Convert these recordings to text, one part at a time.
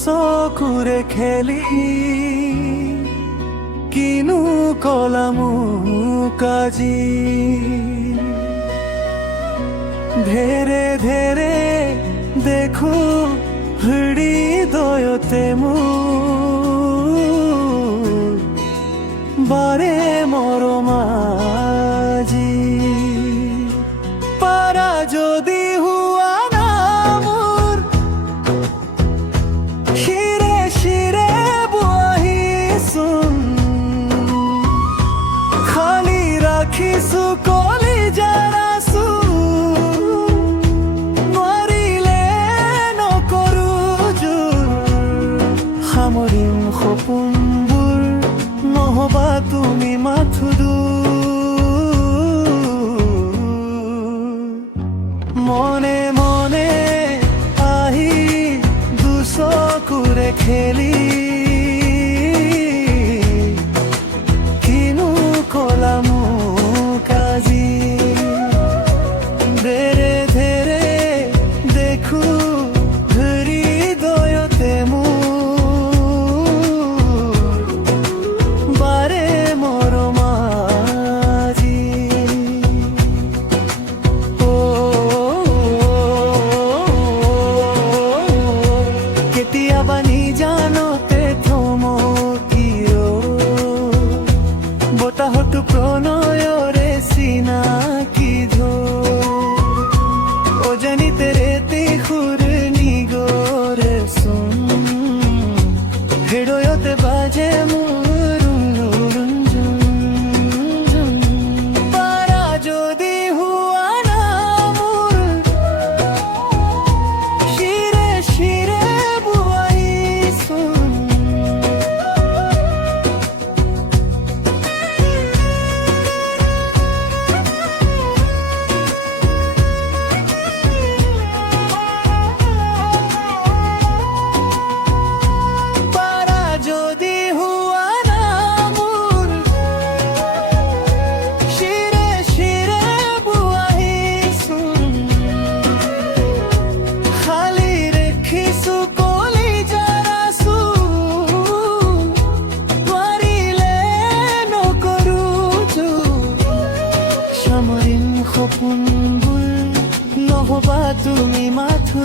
দুচকুৰে খেলি কিনো কলামু কাজি ধেৰে ধেৰে দেখো হৃদয়তে মোৰ বাৰে মৰমাজি পাৰা যদি হুৱা না মোৰ শিৰে শিৰে বুৱাহিচোন খালি ৰাখিছো কলিজাৰ আঁচু নোৱাৰিলে নকৰো জোৰ সামৰিম সপোনবোৰ নহবা তুমি মাথো মনে মনে আহি দুচকুৰে খেলি কিনো কলামু কাজি ধেৰে ধেৰে দেখো হৃদয়তে মোৰ বাৰে মৰমাজি কেতিয়াবা নিজানতে থমকিও বতাহতো প্ৰণয়ৰে চিনাকি অজানিতে ৰেতে সুৰ নিগৰে চোন হৃদয়তে বাজে মোৰ পাৰা যদি হুৱা না মোৰ শিৰে শিৰে বুৱাহিচোন পাৰা যদি হুৱা না মোৰ শিৰে শিৰে বুৱাহিচোন খালি ৰাখিছো কলিজাৰ আঁচু নোৱাৰিলে নকৰো জোৰ সামৰিম সপোনবোৰ নহবা তুমি মাথো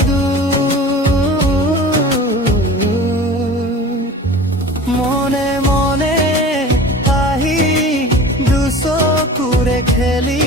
মনে মনে আহি দুচকুৰে খেলি